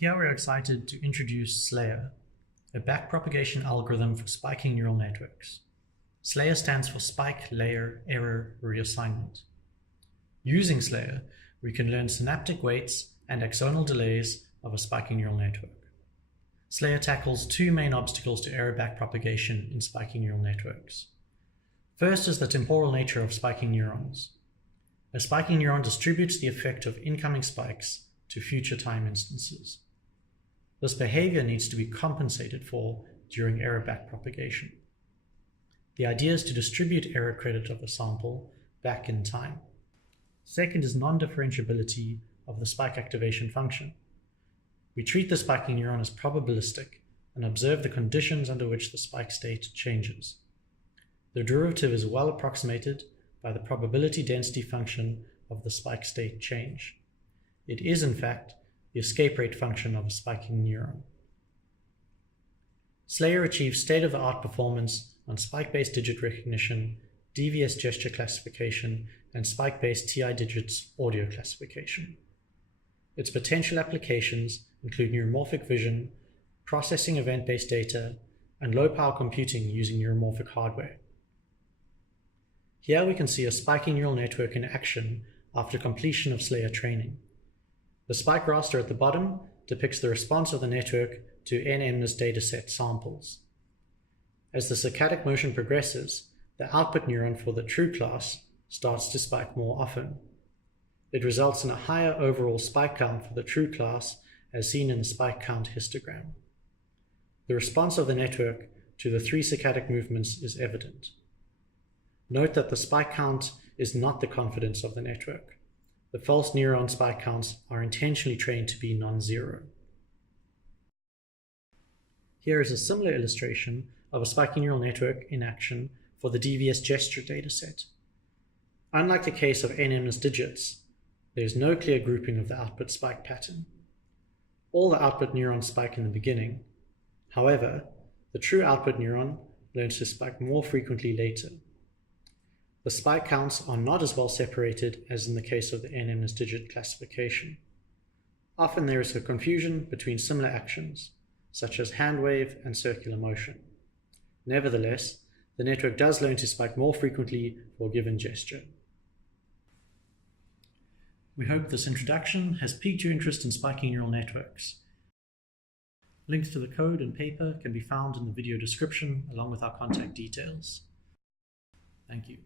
Here we're excited to introduce SLAYER, a backpropagation algorithm for spiking neural networks. SLAYER stands for Spike, Layer, Error, Reassignment. Using SLAYER, we can learn synaptic weights and axonal delays of a spiking neural network. SLAYER tackles two main obstacles to error backpropagation in spiking neural networks. First is the temporal nature of spiking neurons. A spiking neuron distributes the effect of incoming spikes to future time instances. This behavior needs to be compensated for during error backpropagation. The idea is to distribute error credit of the sample back in time. Second is non-differentiability of the spike activation function. We treat the spiking neuron as probabilistic and observe the conditions under which the spike state changes. The derivative is well approximated by the probability density function of the spike state change. It is, in fact, the escape rate function of a spiking neuron. SLAYER achieves state-of-the-art performance on spike-based digit recognition, DVS gesture classification, and spike-based TI digits audio classification. Its potential applications include neuromorphic vision, processing event-based data, and low-power computing using neuromorphic hardware. Here we can see a spiking neural network in action after completion of SLAYER training. The spike raster at the bottom depicts the response of the network to NMNIS dataset samples. As the saccadic motion progresses, the output neuron for the true class starts to spike more often. It results in a higher overall spike count for the true class as seen in the spike count histogram. The response of the network to the three saccadic movements is evident. Note that the spike count is not the confidence of the network. The false neuron spike counts are intentionally trained to be non-zero. Here is a similar illustration of a spiking neural network in action for the DVS gesture dataset. Unlike the case of NMNIS digits, there is no clear grouping of the output spike pattern. All the output neurons spike in the beginning. However, the true output neuron learns to spike more frequently later. The spike counts are not as well separated as in the case of the NMNIS digit classification. Often there is a confusion between similar actions, such as hand wave and circular motion. Nevertheless, the network does learn to spike more frequently for a given gesture. We hope this introduction has piqued your interest in spiking neural networks. Links to the code and paper can be found in the video description along with our contact details. Thank you.